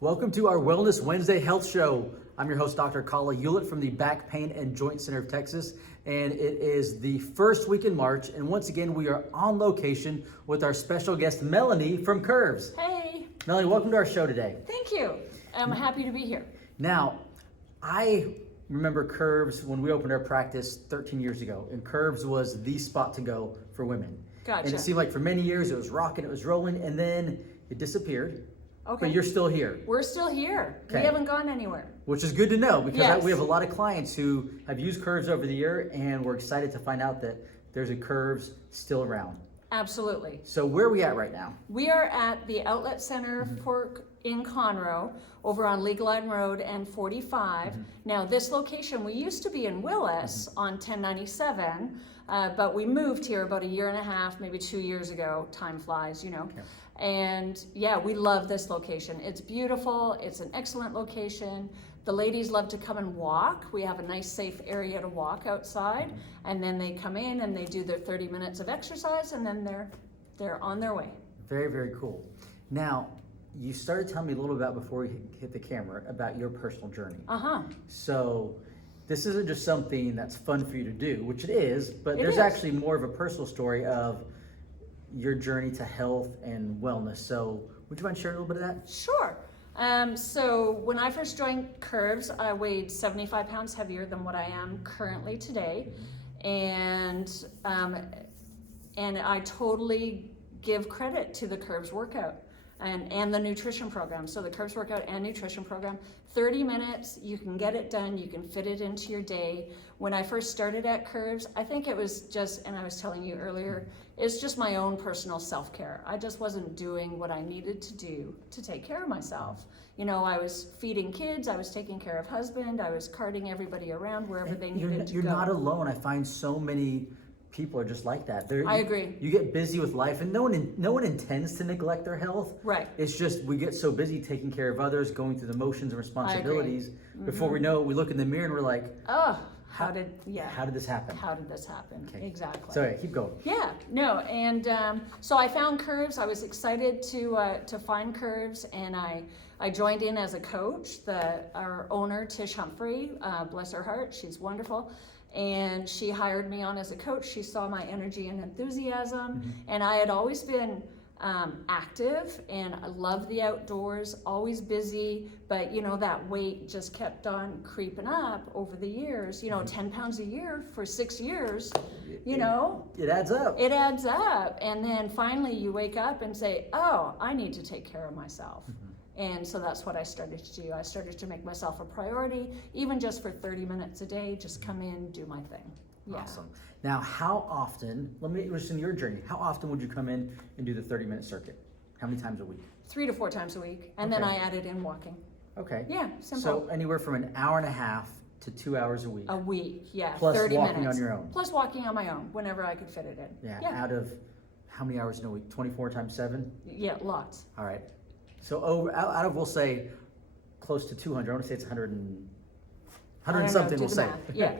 Welcome to our Wellness Wednesday Health Show. I'm your host, Dr. Kala Hewlett from the Back Pain and Joint Center of Texas, and it is the first week in March, and once again, we are on location with our special guest, Melanie from Curves. Hey. Melanie, welcome to our show today. Thank you. I'm happy to be here. Now, I remember Curves when we opened our practice 13 years ago, and Curves was the spot to go for women. Gotcha. And it seemed like for many years it was rocking, it was rolling, and then it disappeared. Okay. But you're still here. We're still here. Okay. We haven't gone anywhere. Which is good to know because Yes. we have a lot of clients who have used Curves over the year, and we're excited to find out that there's a Curves still around. Absolutely. So where are we at right now? We are at the Outlet Center in Conroe, over on League Line Road and 45. Now this location, we used to be in Willis on 1097, but we moved here about a year and a half, maybe 2 years ago. Time flies, you know. Okay. And yeah, we love this location. It's beautiful. It's an excellent location. The ladies love to come and walk. We have a nice safe area to walk outside, and then they come in and they do their 30 minutes of exercise, and then they're on their way. Very, very cool. Now, you started telling me a little about before we hit the camera about your personal journey. So this isn't just something that's fun for you to do, which it is, but there's actually more of a personal story of your journey to health and wellness. So would you mind sharing a little bit of that? Sure. So when I first joined Curves, I weighed 75 pounds heavier than what I am currently today. And I totally give credit to the Curves workout and the nutrition program. So the Curves workout and nutrition program, 30 minutes, you can get it done, you can fit it into your day. When I first started at Curves, I think it was just, and I was telling you earlier, it's just my own personal self-care. I just wasn't doing what I needed to do to take care of myself. You know, I was feeding kids, I was taking care of husband, I was carting everybody around wherever they needed to go. You're not alone. I find so many people are just like that. I agree. You get busy with life, and no one intends to neglect their health. Right. It's just we get so busy taking care of others, going through the motions and responsibilities. Before we know it, we look in the mirror and we're like, oh, how did this happen? How did this happen? Okay. Exactly. So keep going. Yeah, no, and so I found Curves. I was excited to find Curves, and I joined in as a coach. Our owner, Tish Humphrey, bless her heart, she's wonderful, and she hired me on as a coach. She saw my energy and enthusiasm, and I had always been active, and I love the outdoors, always busy, but you know, that weight just kept on creeping up over the years. You know, 10 pounds a year for 6 years, you know. It adds up. It adds up, and then finally you wake up and say, oh, I need to take care of myself. And so that's what I started to do. I started to make myself a priority, even just for 30 minutes a day, just come in, do my thing. Yeah. Awesome. Now, how often, let me listen to your journey. How often would you come in and do the 30-minute circuit? How many times a week? 3 to 4 times a week, and then I added in walking. Okay. Yeah, simple. So anywhere from an hour and a half to 2 hours a week. A week, yeah. Plus 30 walking minutes. on your own. Plus walking on my own, whenever I could fit it in. Yeah. Out of how many hours in a week? 24 times 7? Yeah, lots. All right. So out of, we'll say, close to 200. I want to say it's 100 and something, we'll say. Yeah.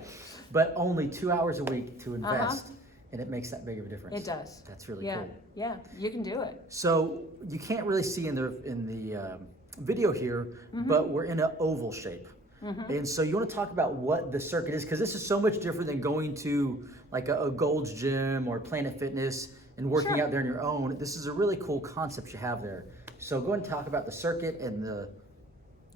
But only 2 hours a week to invest, and it makes that big of a difference. It does. That's really cool. Yeah, you can do it. So you can't really see in the video here, but we're in an oval shape. And so you want to talk about what the circuit is, because this is so much different than going to like a Gold's Gym or Planet Fitness and working out there on your own. This is a really cool concept you have there. So go ahead and talk about the circuit and the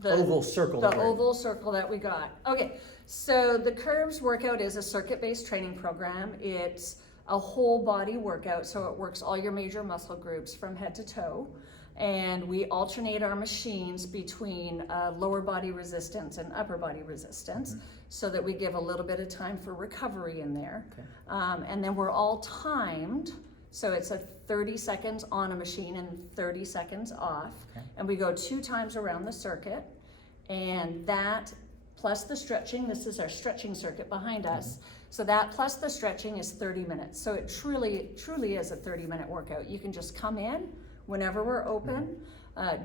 oval circle. The oval circle that we got. Okay, so the Curves workout is a circuit-based training program. It's a whole body workout, so it works all your major muscle groups from head to toe. And we alternate our machines between lower body resistance and upper body resistance, so that we give a little bit of time for recovery in there. Okay. And then we're all timed. So it's a 30 seconds on a machine and 30 seconds off. Okay. And we go 2 times around the circuit. And that plus the stretching, this is our stretching circuit behind us. So that plus the stretching is 30 minutes. So it truly is a 30-minute workout. You can just come in whenever we're open,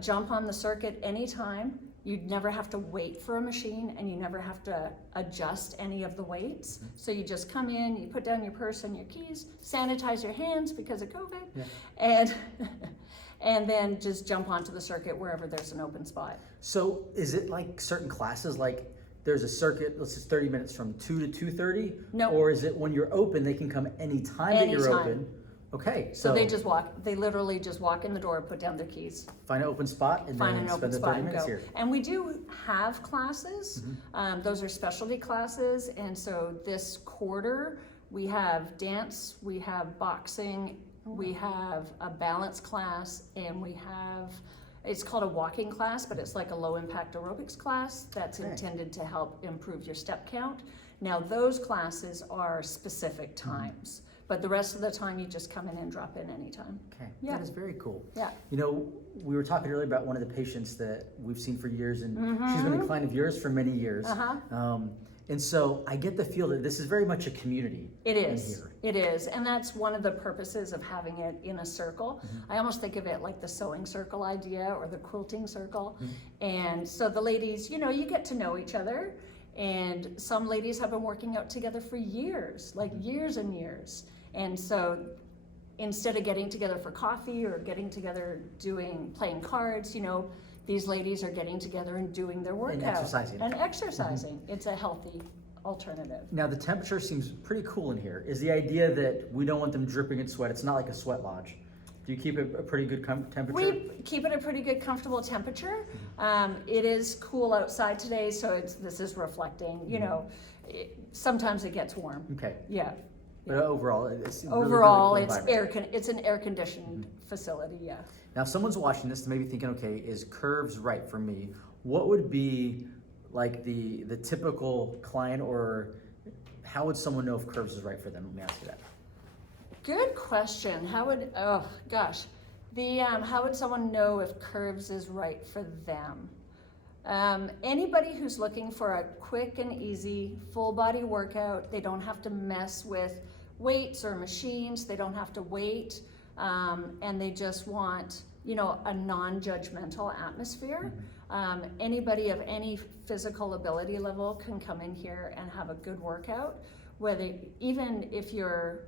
jump on the circuit anytime. You'd never have to wait for a machine, and you never have to adjust any of the weights. So you just come in, you put down your purse and your keys, sanitize your hands because of COVID, and then just jump onto the circuit wherever there's an open spot. So is it like certain classes, like there's a circuit, let's just 30 minutes from 2 to 2:30? No. Or is it when you're open, they can come anytime that you're Anytime. open? Okay, So they literally just walk in the door, put down their keys, find an open spot and find then an spend open the spot 30 and minutes go. here. And we do have classes. Those are specialty classes. And so this quarter, we have dance, we have boxing, we have a balance class, and we have, it's called a walking class, but it's like a low impact aerobics class that's Okay. intended to help improve your step count. Now those classes are specific times. But the rest of the time, you just come in and drop in anytime. Okay, Yeah. that is very cool. Yeah. You know, we were talking earlier about one of the patients that we've seen for years, and Mm-hmm. she's been a client of yours for many years. Uh-huh. And so I get the feel that this is very much a community. It in is. here. It is. And that's one of the purposes of having it in a circle. I almost think of it like the sewing circle idea or the quilting circle. And so the ladies, you know, you get to know each other. And some ladies have been working out together for years, like years and years. And so instead of getting together for coffee or getting together playing cards, you know, these ladies are getting together and doing their workout. And exercising. And exercising. It's a healthy alternative. Now the temperature seems pretty cool in here. Is the idea that we don't want them dripping in sweat? It's not like a sweat lodge. Do you keep it a pretty good temperature? We keep it a pretty good, comfortable temperature. It is cool outside today, so this is reflecting. You know, sometimes it gets warm. Okay. Yeah. But overall, it's really, Overall, really cool it's environment. it's an air conditioned facility. Yeah. Now, if someone's watching this, maybe thinking, okay, is curves right for me? What would be like the typical client, or how would someone know if curves is right for them? Let me ask you that. Good question. How would how would someone know if curves is right for them? Anybody who's looking for a quick and easy full body workout, they don't have to mess with weights or machines, they don't have to wait, and they just want, you know, a non-judgmental atmosphere. Anybody of any physical ability level can come in here and have a good workout, whether even if you're,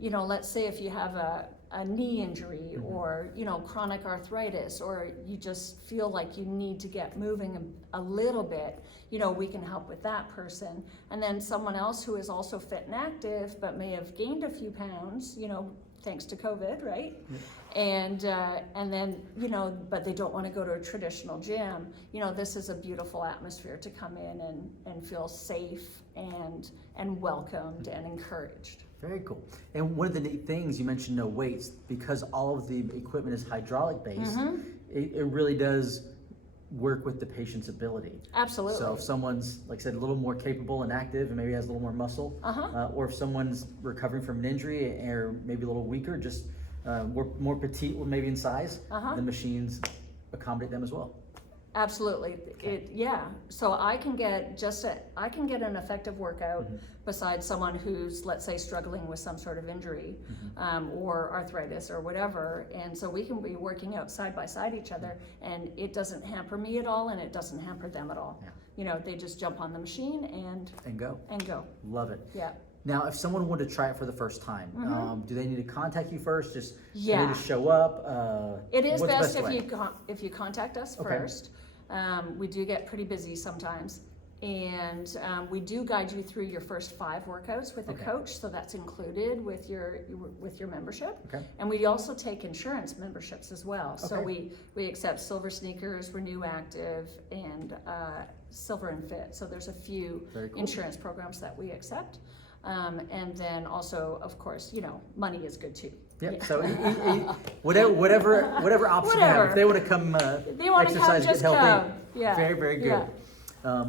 you know, let's say if you have a knee injury or, you know, chronic arthritis, or you just feel like you need to get moving a little bit, you know, we can help with that person. And then someone else who is also fit and active but may have gained a few pounds, you know, thanks to COVID, right? And then, you know, but they don't want to go to a traditional gym. You know, this is a beautiful atmosphere to come in and feel safe and welcomed and encouraged. Very cool. And one of the neat things, you mentioned no weights, because all of the equipment is hydraulic based, it really does work with the patient's ability. Absolutely. So if someone's, like I said, a little more capable and active and maybe has a little more muscle, or if someone's recovering from an injury or maybe a little weaker, just more petite maybe in size, the machines accommodate them as well. Absolutely. So I can get an effective workout besides someone who's, let's say, struggling with some sort of injury or arthritis or whatever. And so we can be working out side by side each other, and it doesn't hamper me at all, and it doesn't hamper them at all. Yeah. You know, they just jump on the machine and go. Love it. Yeah. Now, if someone wanted to try it for the first time, do they need to contact you first? Just Yeah. need to show up? It is what's the best way? if you contact us Okay. first. We do get pretty busy sometimes, and we do guide you through your first 5 workouts with a coach, so that's included with your membership. Okay. And we also take insurance memberships as well. So Okay. we accept Silver Sneakers, Renew Active, and Silver and Fit. So there's a few Very cool. insurance programs that we accept. And then also, of course, you know, money is good too. Yep. Yeah. So whatever option you have, if they want to come They want to come, exercise, get just healthy, come. Yeah. very, very good. Yeah.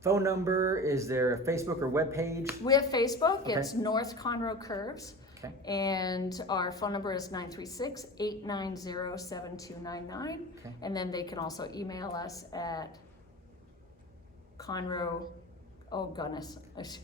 Phone number, is there a Facebook or web page? We have Facebook. Okay. It's North Conroe Curves. Okay. And our phone number is 936-890-7299. Okay. And then they can also email us at Conroe. Oh goodness,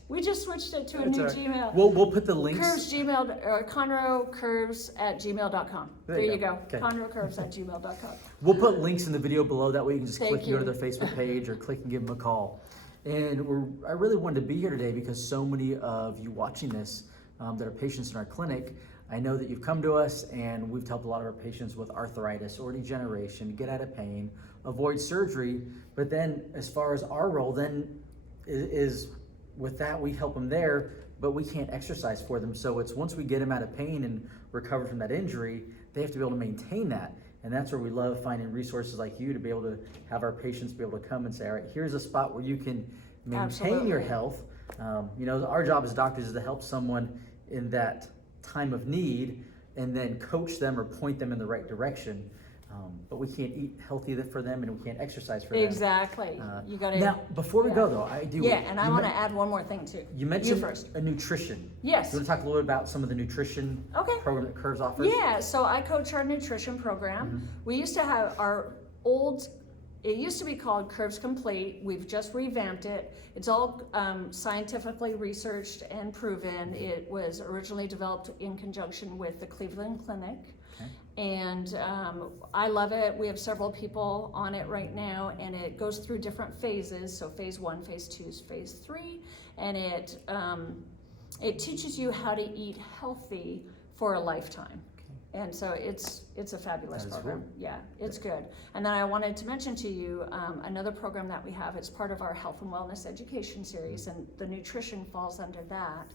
we just switched it to a It's new all right. Gmail. We'll put the links. Curves Gmail, or ConroeCurves@gmail.com. There There you you go. go. Okay. ConroeCurves@gmail.com. We'll put links in the video below. That way you can just click and go to Thank their Facebook page or click and give them a call. And I really wanted to be here today because so many of you watching this that are patients in our clinic, I know that you've come to us and we've helped a lot of our patients with arthritis or degeneration, get out of pain, avoid surgery. But then as far as our role then is with that, we help them there, but we can't exercise for them. So it's once we get them out of pain and recover from that injury, they have to be able to maintain that. And that's where we love finding resources like you to be able to have our patients be able to come and say, all right, here's a spot where you can maintain your health. You know, our job as doctors is to help someone in that time of need and then coach them or point them in the right direction. But we can't eat healthy for them and we can't exercise for them. Exactly. You got to. Now, before we go though, I do. Yeah, and I want to add one more thing too. You mentioned first. a nutrition. Yes. You want to talk a little bit about some of the nutrition program that Curves offers? Yeah, so I coach our nutrition program. We used to have it used to be called Curves Complete. We've just revamped it. It's all scientifically researched and proven. It was originally developed in conjunction with the Cleveland Clinic. And I love it. We have several people on it right now, and it goes through different phases. So phase 1, phase 2, phase 3, and it teaches you how to eat healthy for a lifetime. And so it's a fabulous program. Good. Yeah, it's good. And then I wanted to mention to you another program that we have. It's part of our health and wellness education series, and the nutrition falls under that.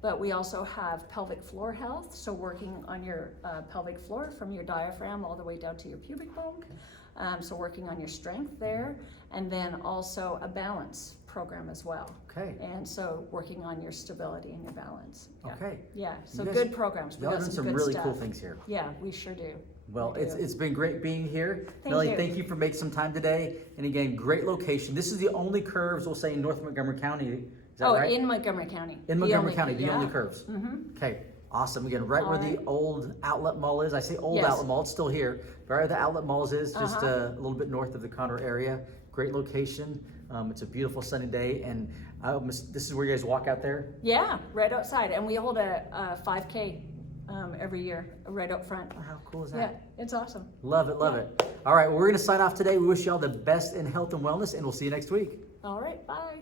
But we also have pelvic floor health, so working on your pelvic floor from your diaphragm all the way down to your pubic bone. So working on your strength there, and then also a balance program as well. Okay. And so working on your stability and your balance. Yeah. Okay. Yeah, so You guys- good programs. We Y'all got done some good really stuff. cool things here. Yeah, we sure do. Well, We do. it's been great being here. Thank Melanie, you. thank you for making some time today. And again, great location. This is the only Curves, we'll say, in North Montgomery County. Is that right? In Montgomery County. In Montgomery County, the only Curves. Mm-hmm. Okay, awesome. Again, right where the old outlet mall is. I say old Yes. outlet mall, it's still here. Right where the outlet malls is, just Uh-huh. a little bit north of the Conroe area. Great location. It's a beautiful sunny day. And this is where you guys walk out there? Yeah, right outside. And we hold a 5K every year right up front. Oh, how cool is Yeah, that? it's awesome. Love it, love it. All right, well, we're going to sign off today. We wish you all the best in health and wellness, and we'll see you next week. All right, bye.